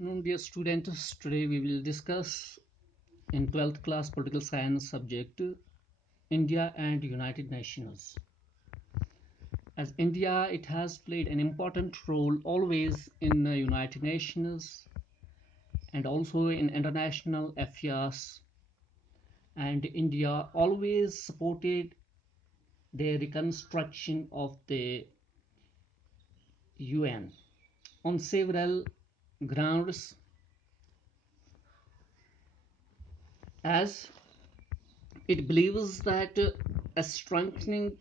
Afternoon, dear students. Today we will discuss in 12th class political science subject India and United Nations. As India, it has played an important role always in the United Nations and also in international affairs. And India always supported the reconstruction of the UN on several grounds, as it believes that a strengthening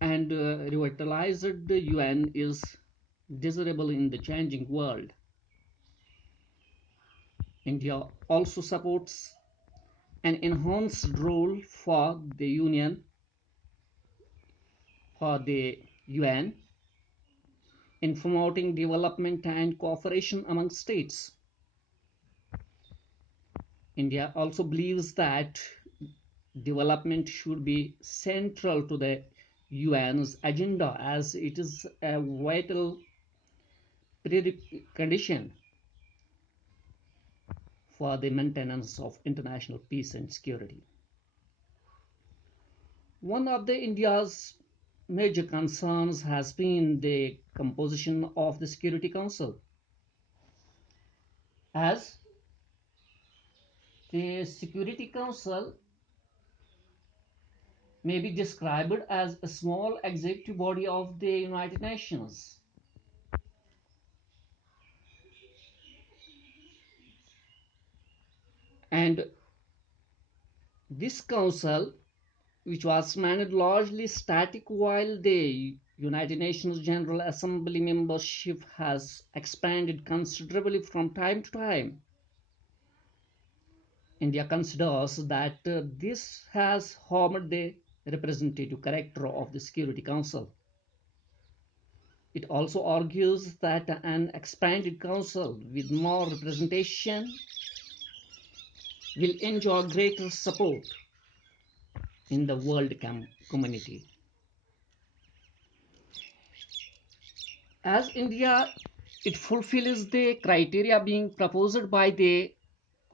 and revitalized UN is desirable in the changing world. India also supports an enhanced role for the UN in promoting development and cooperation among states. India also believes that development should be central to the UN's agenda, as it is a vital precondition for the maintenance of international peace and security. One of the India's major concerns has been the composition of the Security Council, as the Security Council may be described as a small executive body of the United Nations. And this council, which was managed largely static while the United Nations General Assembly membership has expanded considerably from time to time, India considers that this has harmed the representative character of the Security Council. It also argues that an expanded council with more representation will enjoy greater support in the world community. As India, it fulfills the criteria being proposed by the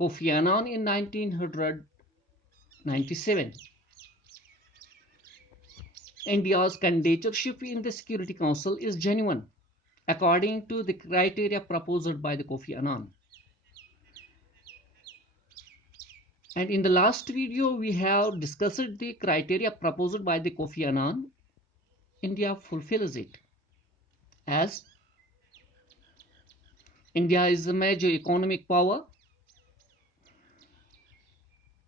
Kofi Annan in 1997. India's candidatureship in the Security Council is genuine, according to the criteria proposed by the Kofi Annan. And in the last video, we have discussed the criteria proposed by the Kofi Annan. India fulfills it, as India is a major economic power.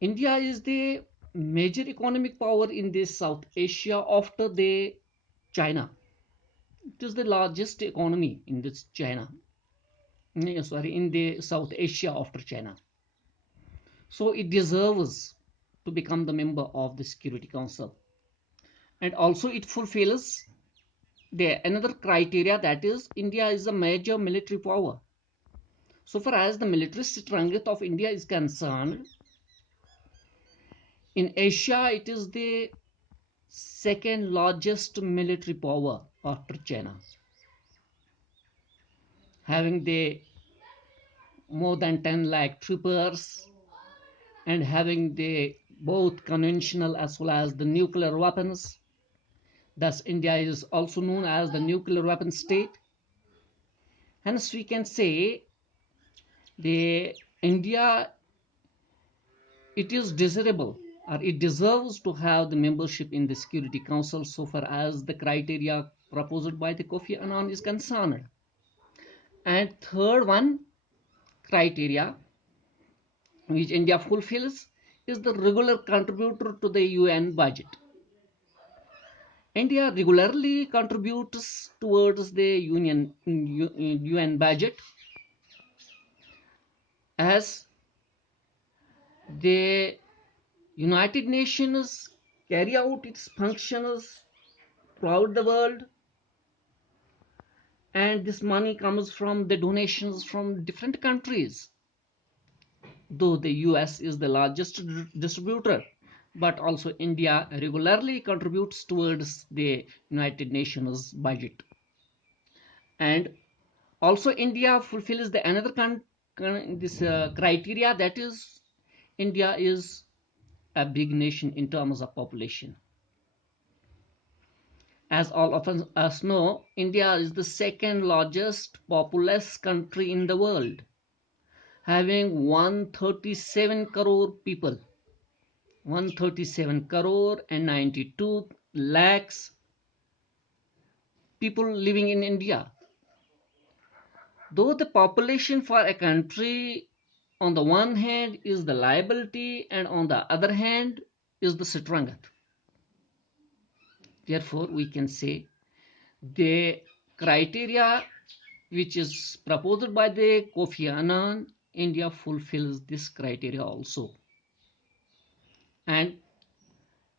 India is the major economic power in the South Asia after the China. It is the largest economy in this China. In the South Asia after China. So it deserves to become the member of the Security Council. And also it fulfills the another criteria, that is India is a major military power. So far as the military strength of India is concerned, in Asia it is the second largest military power after China, having the more than 10 lakh troopers and having the both conventional as well as the nuclear weapons. Thus India is also known as the nuclear weapon state. Hence we can say the India, it is desirable or it deserves to have the membership in the Security Council so far as the criteria proposed by the Kofi Annan is concerned. And third one criteria which India fulfills is the regular contributor to the UN budget. India regularly contributes towards the UN budget, as the United Nations carry out its functions throughout the world, and this money comes from the donations from different countries. Though the US is the largest distributor, but also India regularly contributes towards the United Nations budget. And also India fulfills the another criteria, that is, India is a big nation in terms of population. As all of us know, India is the second largest populous country in the world, having 137 crore people. 137 crore and 92 lakhs people living in India. Though the population for a country on the one hand is the liability and on the other hand is the strength. Therefore, we can say the criteria which is proposed by the Kofi Annan, India fulfills this criteria also. And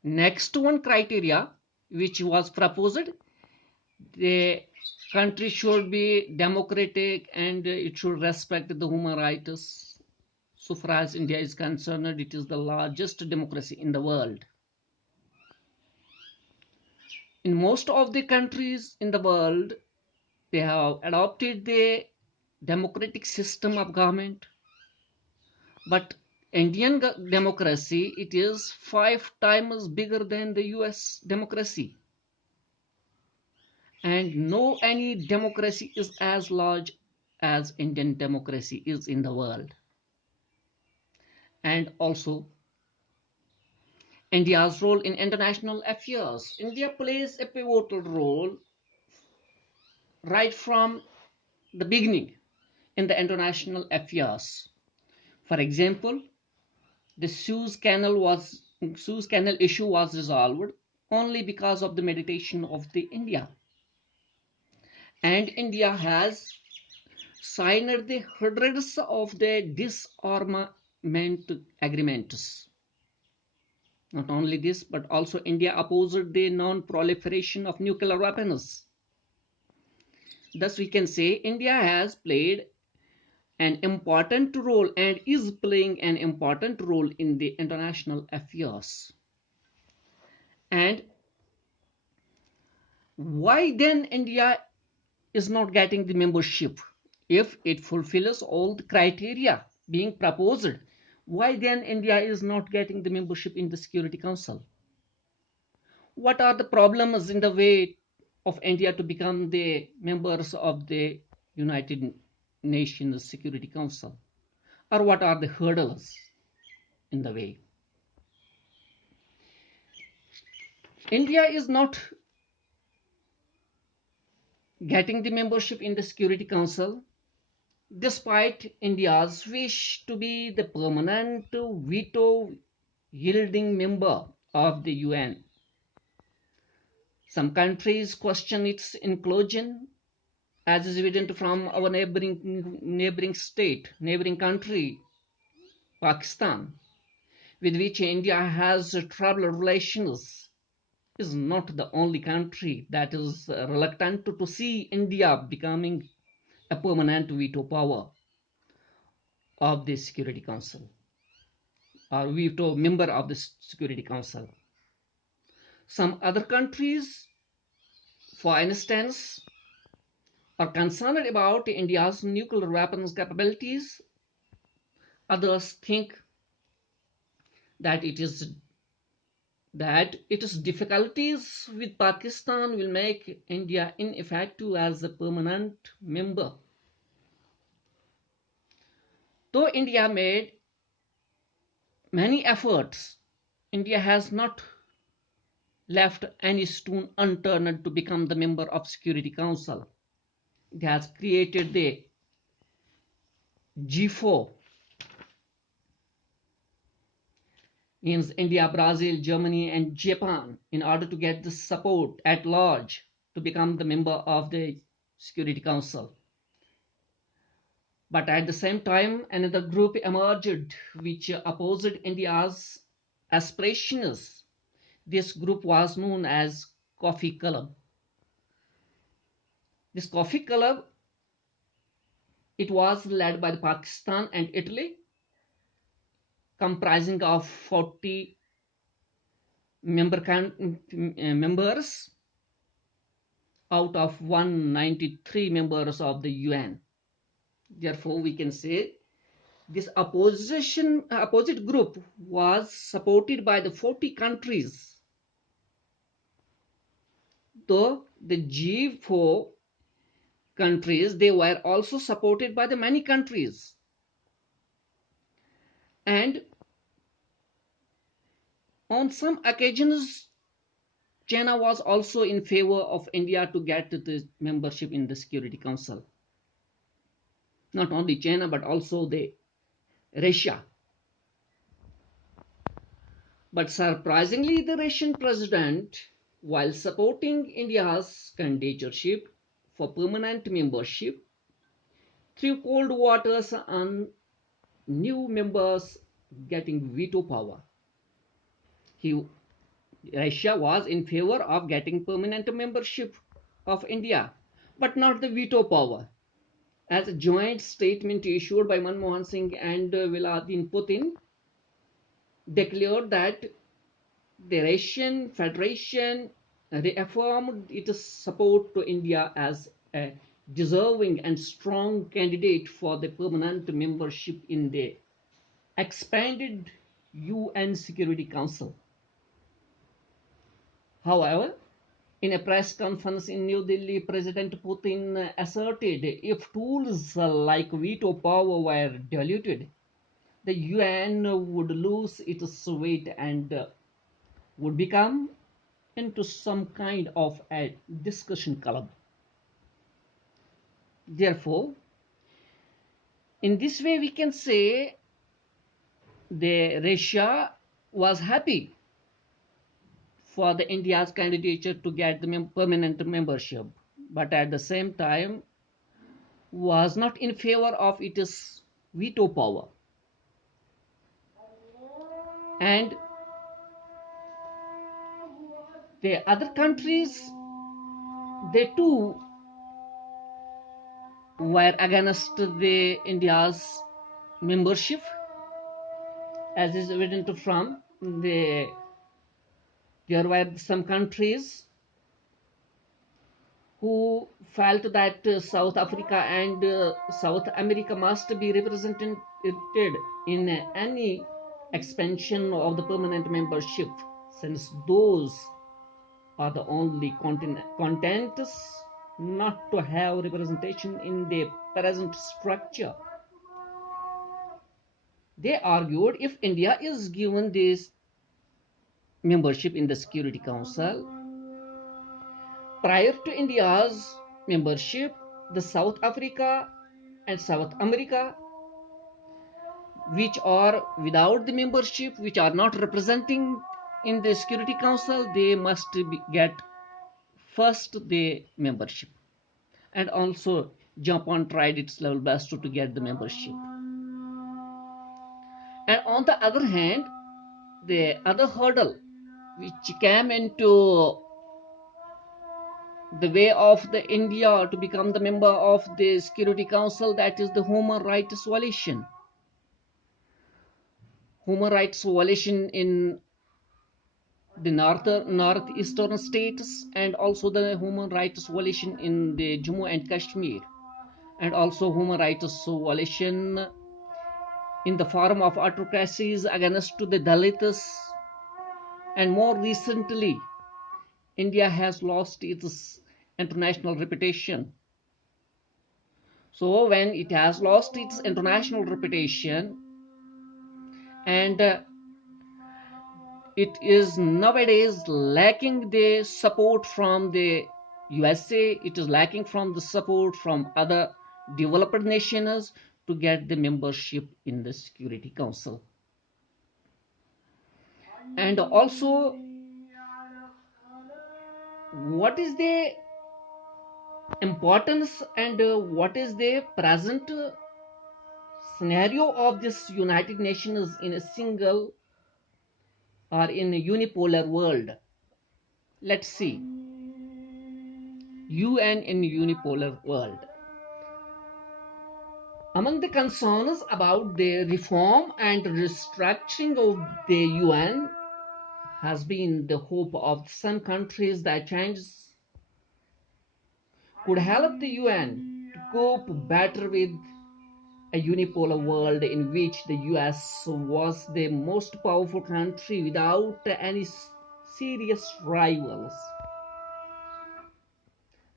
next one criteria which was proposed, the country should be democratic and it should respect the human rights. So far as India is concerned, it is the largest democracy in the world. In most of the countries in the world, they have adopted the democratic system of government, but Indian democracy, it is 5 times bigger than the US democracy, and no any democracy is as large as Indian democracy is in the world. And also India's role in international affairs. India plays a pivotal role right from the beginning in the international affairs. For example, the Suez Canal issue was resolved only because of the meditation of the India. And India has signed the hundreds of the disarmament agreements. Not only this, but also India opposed the non-proliferation of nuclear weapons. Thus, we can say India has played an important role and is playing an important role in the international affairs. And why then India is not getting the membership? If it fulfills all the criteria being proposed, why then India is not getting the membership in the Security Council? What are the problems in the way of India to become the members of the United Nations Security Council? Or what are the hurdles in the way? India is not getting the membership in the Security Council despite India's wish to be the permanent veto yielding member of the UN. Some countries question its inclusion, as is evident from our neighboring country, Pakistan, with which India has troubled relations, is not the only country that is reluctant to see India becoming a permanent veto power of the Security Council or veto member of the Security Council. Some other countries, for instance, are concerned about India's nuclear weapons capabilities. Others think that its difficulties with Pakistan will make India ineffective as a permanent member. Though India made many efforts, India has not left any stone unturned to become the member of Security Council. It has created the G4, means India, Brazil, Germany, and Japan, in order to get the support at large to become the member of the Security Council. But at the same time, another group emerged which opposed India's aspirations. This group was known as Coffee Club. This Coffee Club, it was led by Pakistan and Italy, comprising of 40 members out of 193 members of the UN. Therefore, we can say This opposite group was supported by the 40 countries, though the G4 countries, they were also supported by the many countries. And on some occasions, China was also in favor of India to get the membership in the Security Council. Not only China, but also the Russia. But surprisingly, the Russian president, while supporting India's candidatureship for permanent membership, threw cold waters on new members getting veto power. He, Russia was in favor of getting permanent membership of India, but not the veto power. As a joint statement issued by Manmohan Singh and Vladimir Putin declared that the Russian Federation reaffirmed its support to India as a deserving and strong candidate for the permanent membership in the expanded UN Security Council. However, in a press conference in New Delhi, President Putin asserted if tools like veto power were diluted, the UN would lose its weight and would become into some kind of a discussion club. Therefore, in this way, we can say the Russia was happy for the India's candidature to get the permanent membership, but at the same time was not in favor of its veto power. And the other countries, they too were against the India's membership, as is evident from there were some countries who felt that South Africa and South America must be represented in any expansion of the permanent membership, since those are the only continents not to have representation in the present structure. They argued if India is given this membership in the Security Council, prior to India's membership, the South Africa and South America, which are without the membership, which are not representing in the Security Council, they must get first the membership, and also Japan tried its level best to get the membership. And on the other hand, the other hurdle which came into the way of the India to become the member of the Security Council, that is the human rights violation. Human rights violation in the northeastern states, and also the human rights violation in the Jammu and Kashmir, and also human rights violation in the form of autocracies against the Dalits. And more recently, India has lost its international reputation. So when it has lost its international reputation, and it is nowadays lacking the support from the USA, it is lacking from the support from other developed nations to get the membership in the Security Council. And also, what is the importance and what is the present scenario of this United Nations in a single or in a unipolar world? Let's see. UN in unipolar world. Among the concerns about the reform and restructuring of the UN has been the hope of some countries that changes could help the UN to cope better with a unipolar world in which the US was the most powerful country without any serious rivals.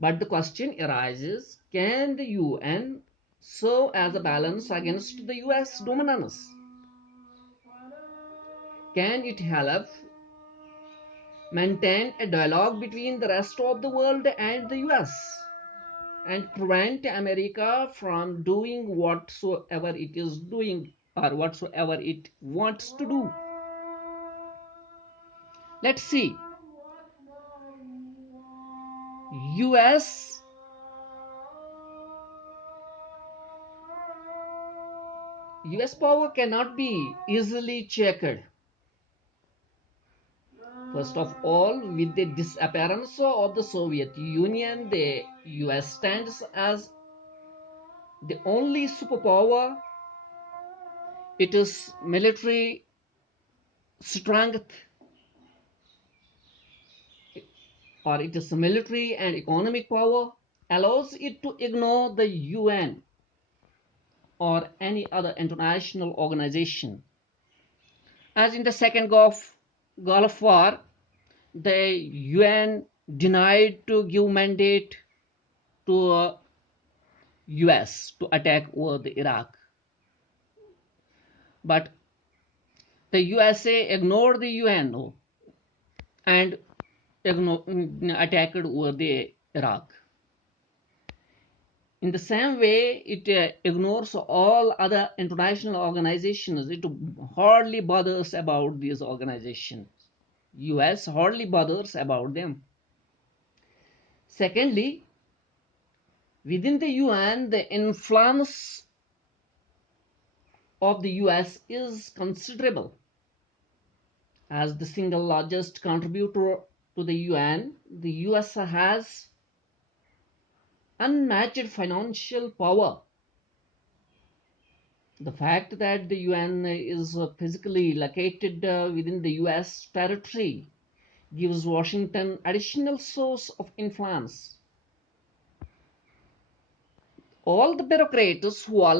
But the question arises, can the UN serve as a balance against the US dominance? Can it help maintain a dialogue between the rest of the world and the US and prevent America from doing whatsoever it is doing or whatsoever it wants to do? Let's see. US US power cannot be easily checked. First of all, with the disappearance of the Soviet Union, the US stands as the only superpower. Its military strength or its military and economic power allows it to ignore the UN or any other international organization. As in the second Gulf War, the UN denied to give mandate to US to attack over the Iraq. But the USA ignored the UN and attacked over the Iraq. In the same way, it ignores all other international organizations. It hardly bothers about these organizations. US hardly bothers about them. Secondly, within the UN, the influence of the US is considerable. As the single largest contributor to the UN, the US has unmatched financial power. The fact that the UN is physically located within the US territory gives Washington additional source of influence. All the bureaucrats who are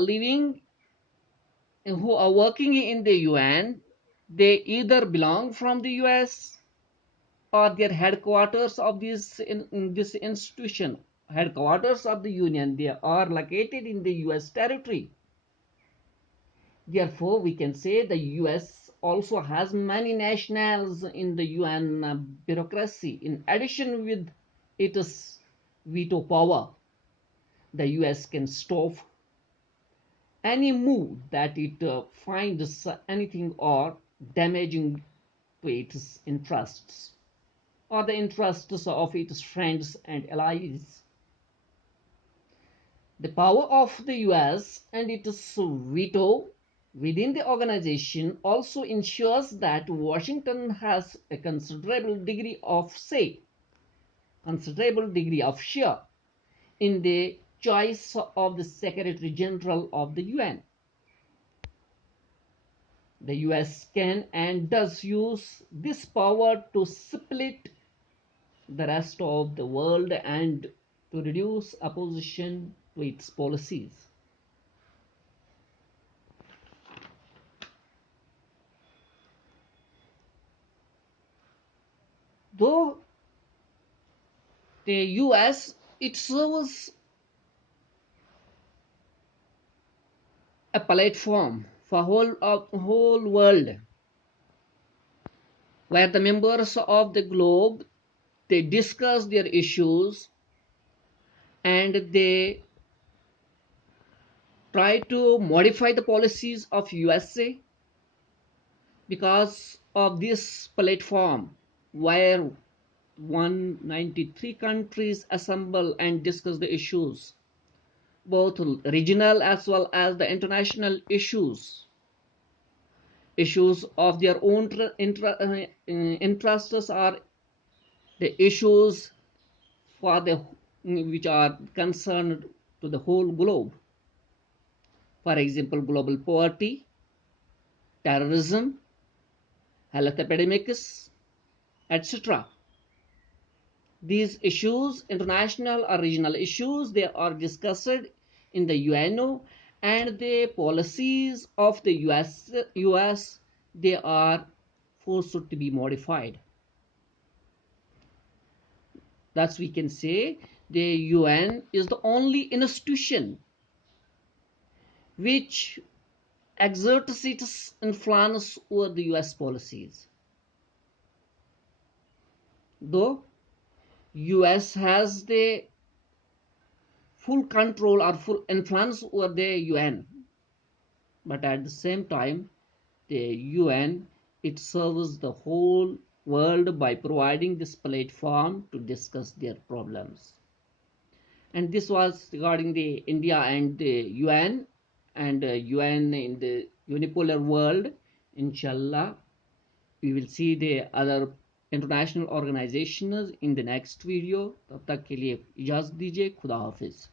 working in the UN, they either belong from the US or their headquarters of this institution, headquarters of the UN, they are located in the US territory. Therefore, we can say the US also has many nationals in the UN bureaucracy. In addition with its veto power, the US can stop any move that it finds anything or damaging to its interests or the interests of its friends and allies. The power of the US and its veto within the organization also ensures that Washington has a considerable degree of say, considerable degree of share in the choice of the Secretary General of the UN. The US can and does use this power to split the rest of the world and to reduce opposition to its policies. Though the US, it serves a platform for whole world where the members of the globe, they discuss their issues and they try to modify the policies of USA. Because of this platform where 193 countries assemble and discuss the issues, both regional as well as the international issues of their own interests are the issues for the which are concerned to the whole globe. For example, global poverty, terrorism, health epidemics, etc. These issues, international or regional issues, they are discussed in the UNO and the policies of the US, they are forced to be modified. Thus we can say the UN is the only institution which exerts its influence over the US policies. Though US has the full control or full influence over the UN, but at the same time the UN, it serves the whole world by providing this platform to discuss their problems. And this was regarding the India and the UN, and UN in the unipolar world. Inshallah, we will see the other international organizations in the next video. तब तक के लिए इजाज़त दीजिए. खुदा हाफिज.